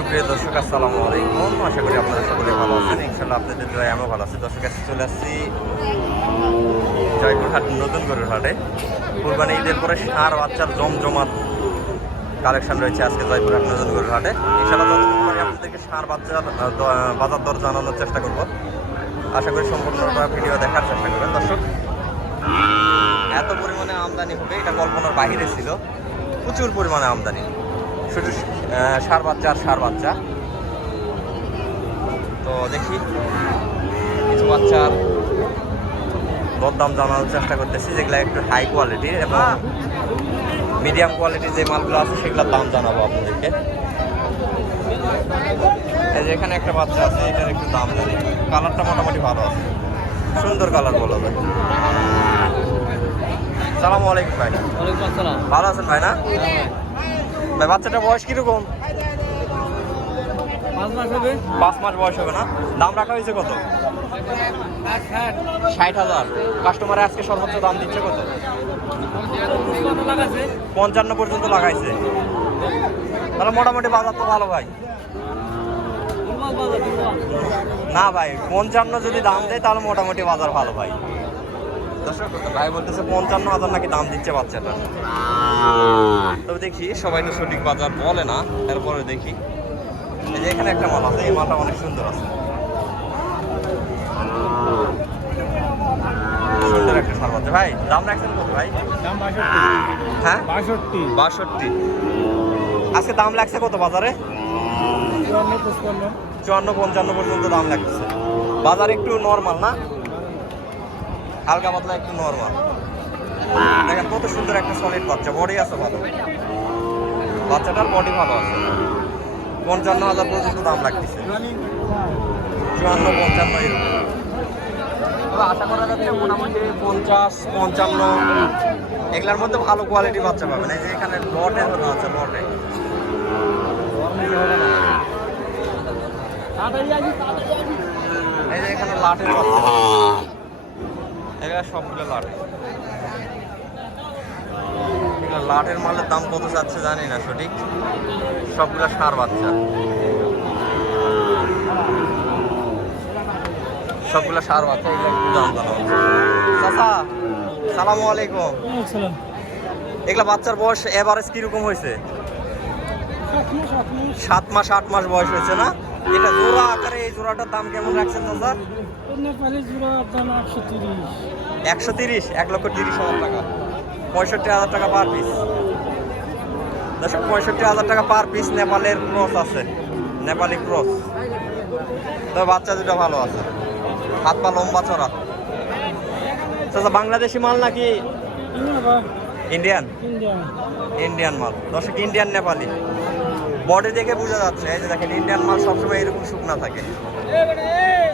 সুপ্রিয় দর্শক, আসসালামু আলাইকুম। আশা করি আপনারা সকলে ভালো আছেন। ইনশাল্লাহ আপনাদের দোয়ায় আমিও ভালো আছি। দর্শক, কাছে চলে আসছি জয়পুরহাট নতুন গরুর হাটে। কুরবানি ঈদের পরে ষাঁড় বাচ্চার জমজমাট কালেকশন রয়েছে আজকে জয়পুরহাট নতুন গরুর হাটে। ইনশাল্লাহ যতক্ষণ পারি আপনাদেরকে ষাঁড় বাচ্চার বাজার দর জানানোর চেষ্টা করব। আশা করি সম্পূর্ণটা ভিডিও দেখার চেষ্টা করবেন। দর্শক, এত পরিমাণে আমদানি হবে এটা কল্পনার বাহিরে ছিল। প্রচুর পরিমাণে আমদানি, শুধু ষাঁড় বাচ্চা আর ষাঁড় বাচ্চা। তো দেখি কিছু বাচ্চার দরদাম জানানোর চেষ্টা করতেছি, যেগুলো একটু হাই কোয়ালিটির এবং মিডিয়াম কোয়ালিটির যে মালগুলো আছে সেগুলোর দাম জানাবো আপনাদেরকে। এই যে এখানে একটা বাচ্চা আছে, এটার একটু দাম জানি। কালারটা মোটামুটি ভালো আছে, সুন্দর কালার বলা যায়। সালামু আলাইকুম ভাই। ওয়ালাইকুম আসসালাম। ভালো আছেন ভাই? না ভাই, বাচ্চাটার বয়স কিরকম? 5 মাস হবে। 5 মাস বয়স হবে না? দাম রাখা হয়েছে কত? 60,000। কাস্টমারে আজকে সর্বোচ্চ দাম দিচ্ছে কত? 55 পর্যন্ত লাগাইছে। তাহলে মোটামুটি বাজার তো ভালো ভাই। না ভাই, 55 যদি দাম দেয় তাহলে মোটামুটি বাজার ভালো ভাই। দর্শক, ভাই বলতেছে 55,000 নাকি দাম দিচ্ছে বাচ্চাটা। তবে দেখি, সবাই তো সঠিক বাজার বলে না, এরপরে দেখি। এই যে এখানে একটা মাল আছে, এই মালটা অনেক সুন্দর আছে, সুন্দর একটা ষাঁড় বাচ্চা। ভাই দাম রাখছেন কত ভাই? দাম 62। হ্যাঁ 62। 62। আজকে দাম লাগছে কত বাজারে? 54-55 পর্যন্ত দাম লাগছে। বাজার একটু নর্মাল না, হালকা পাতলা একটু নর্মাল। দেখেন কত সুন্দর একটা সলিড বাচ্চা, বডি আছে ভালো, বাচ্চাটার বডি ভালো আছে। 55,000 পর্যন্ত দাম লাগতেছে, 54-55 এরকম। আশা করা যাচ্ছে মোটামুটি 50-55 এগুলার মধ্যে ভালো কোয়ালিটির বাচ্চা পাবেন। এই যে এখানে লটে আছে, লটে এই যে এখানে লাটের বাচ্চা, এগুলা সবগুলো লাট। এগুলো লাটের মালের দাম কত যাচ্ছে জানি না সঠিক, সবগুলো ষাঁড় বাচ্চা, সবগুলো ষাঁড় বাচ্চা। এগুলো একটু দাম জানা হচ্ছে। চাচা সালামু আলাইকুম। এগুলা বাচ্চার বয়স এভারেজ কিরকম হয়েছে? 7 মাস 8 মাস বয়স হয়েছে না? এটা জোড়া আকারে, এই জোড়াটার দাম কেমন রাখছেন চাচা? 130, 1,30,000 টাকা, 65,000 টাকা পার পিস। দর্শক, 65,000 টাকা পার পিস। নেপালের ক্রস আছে, নেপালি ক্রস। তবে বাচ্চা দুটো ভালো আছে, হাত পা লম্বা চড়া। চাচা বাংলাদেশি মাল নাকি ইন্ডিয়ান? ইন্ডিয়ান মাল। দর্শক, ইন্ডিয়ান নেপালি, বডি দেখে বোঝা যাচ্ছে। এই যে দেখেন, ইন্ডিয়ান মাল সবসময় এরকম শুকনা থাকে।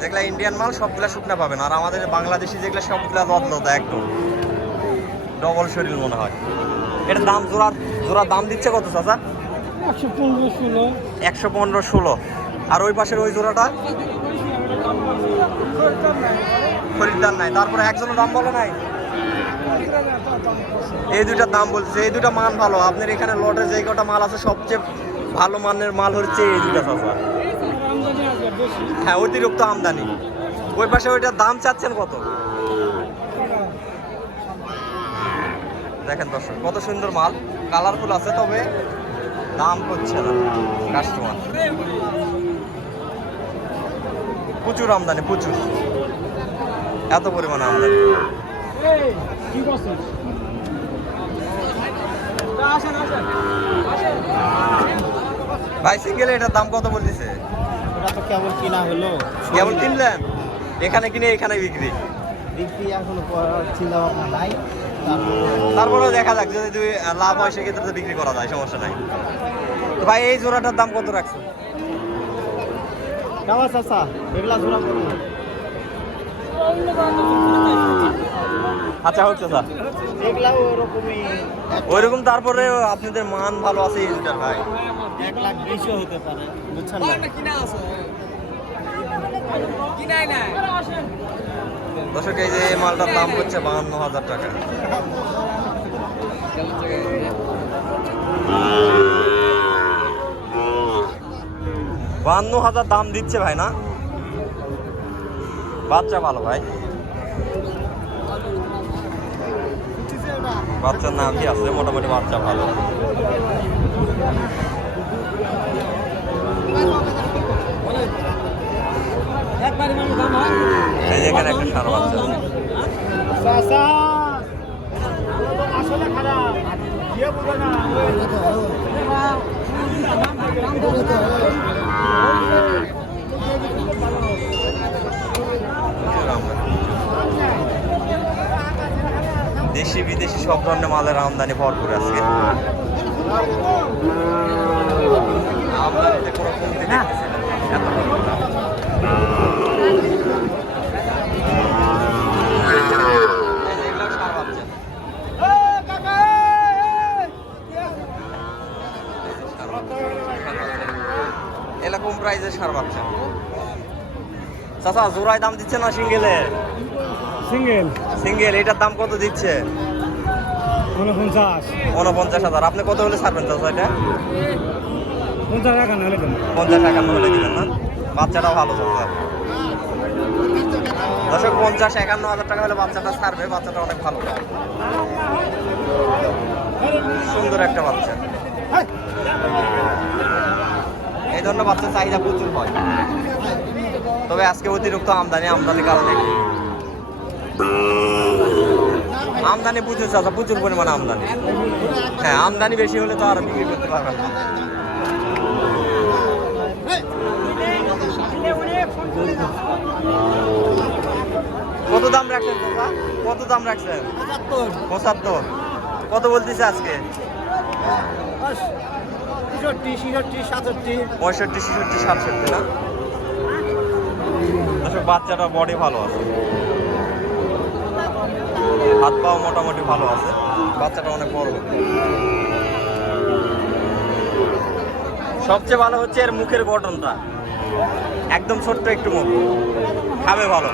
যেগুলা ইন্ডিয়ান মাল সবগুলা শুকনা পাবেন, আর আমাদের বাংলাদেশি যেগুলা সবগুলা লদলদা, একদম ডবল শরীর মনে হয়। এটার দাম জোড়ার দাম দিচ্ছে কত চাচা? 115-16। আর ওই পাশের ওই জোড়াটা খরিদ্দার নাই, তারপরে একজনও দাম বলে নাই। এই দুইটার দাম বলছে, এই দুটা মান ভালো। আপনার এখানে লটের যে কটা মাল আছে সবচেয়ে ভালো মানের মাল হচ্ছে এই দুটা চাচা। হ্যাঁ, অতিরিক্ত আমদানি। ওই পাশে ওইটার দাম চাচ্ছেন কত? দেখেন দর্শক, কত সুন্দর মাল, কালারফুল আছে, তবে দাম হচ্ছে না কাস্টমার। প্রচুর আমদানি, প্রচুর, এত পরিমাণে আমদানি। ভাই সিঙ্গেল এটার দাম কত বলতেছে? ওটা তো কেবল কিনা হলো। কেবল কিনলেন? এখানে কিনে এখানে বিক্রি এখনো চিন্তা ভাবনা নাই। তারপরেও দেখা যাক, যদি লাভ হয় সেক্ষেত্রে তো বিক্রি করা যায়, সমস্যা নাই। তো ভাই এই জোড়াটার দাম কত রাখছেন? আচ্ছা হচ্ছে স্যার, ওইরকম। তারপরে আপনাদের মান ভালো আছে এই দুটার ভাই। 1 লাখ বেশি হতে পারে, বুঝছেন না? দর্শক, এই যে মালটার দাম হচ্ছে 52,000 টাকা। 52,000 দাম দিচ্ছে ভাই না? বাচ্চা ভালো ভাই, বাচ্চার নাম কি আছে? মোটামুটি বাচ্চা ভালো। এই যে এখানে একটা ষাঁড় বাচ্চা আছে। দেশি বিদেশি সব ধরনের মালের আমদানি ভরপুর আজকে। আমদানিতে কোনো কমতি দেখতেছি না, এত ভরপুর দাম। এগুলো ষাঁড় বাচ্চা। এরকম প্রাইসের ষাঁড় বাচ্চা। চাচা জোড়ায় দাম দিচ্ছে না সিঙ্গেলে? সিঙ্গেল সিঙ্গেল এটার দাম কত দিচ্ছে? 49,000 আপনি কত হলে ছাড়বেন চাচা এটা? 50 টাকা নাহলে দেন। 50-51 হলে দিবেন না? বাচ্চাটাও ভালো চাচা। দর্শক 50-51 হাজার টাকা হলে বাচ্চাটা ছাড়বে, বাচ্চাটা অনেক ভালো, সুন্দর একটা বাচ্চা। এই ধরনের বাচ্চার চাহিদা প্রচুর হয়, তবে আজকে অতিরিক্ত আমদানির কারণে আমদানি প্রচুর চাচা, প্রচুর পরিমাণে আমদানি। হ্যাঁ, আমদানি বেশি হলে তো আর বিক্রি করতে পারবেন না। কত দাম রাখছেন চাচা? কত দাম রাখছেন? 75। কত বলতেছে আজকে? 65-66-67 না? দর্শক বাচ্চাটা বডি ভালো আছে, হাত পাও মোটামুটি ভালো আছে, বাচ্চাটা অনেক বড় হবে। সবচেয়ে ভালো হচ্ছে এর মুখের গঠনটা, একদম ছোট্ট একটু মুখ, খাবে ভালো,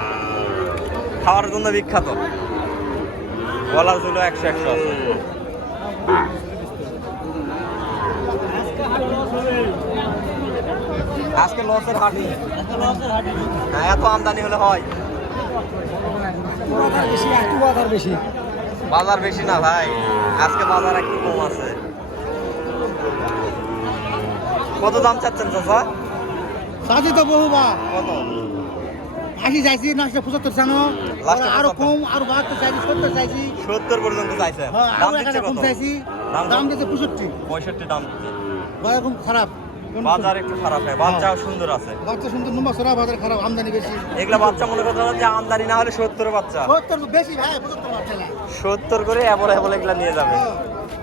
খাওয়ার জন্য বিখ্যাত। গলার ঝুলো 100-100 আছে। আজকে লসের হাটই। হ্যাঁ, এত আমদানি হলে হয়। বাজার বেশি না ভাই, আজকে বাজার একটু কম আছে। কত দাম চাচ্ছেন চাচা? সাজি তো বহুবা কত? 80 চাইছি, 75 জানো, লাস্টে আরো 75? কম, আরো 72 চাইছি, 70 চাইছি, 70 পর্যন্ত চাইছেন? হ্যাঁ, দাম আরো দিচ্ছে কম কত? চাইছি, দাম দিচ্ছে 65। 65 দাম দিচ্ছে। এরকম খারাপ, বাজার একটু খারাপ, হয় বাচ্চাও সুন্দর আছে। বাচ্চা সুন্দর নম্বর সরা, বাজার খারাপ, আমদানি বেশি। এগুলা বাচ্চা মনে করতে হবে যে আমদানি না হলে 70 বাচ্চা, 70 বেশি ভাই, 75 বাচ্চা না। 70 করে এবড়ে এবড়ে এগুলা নিয়ে যাবে।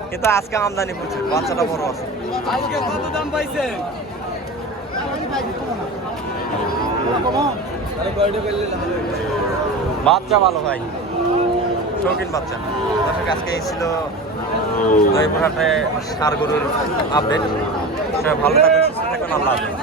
কিন্তু আজকে আমদানি প্রচুর, বাচ্চাটা বড় আছে। আজকে কত দাম পাইছে? বাচ্চা ভালো ভাই, শৌখিন বাচ্চা। দর্শক আজকে এই ছিল জয়পুরহাটে ষাঁড় গরুর আপডেট। ভালো থাকবেন, সুস্থ থাকবেন, আল্লাহ হাফেজ।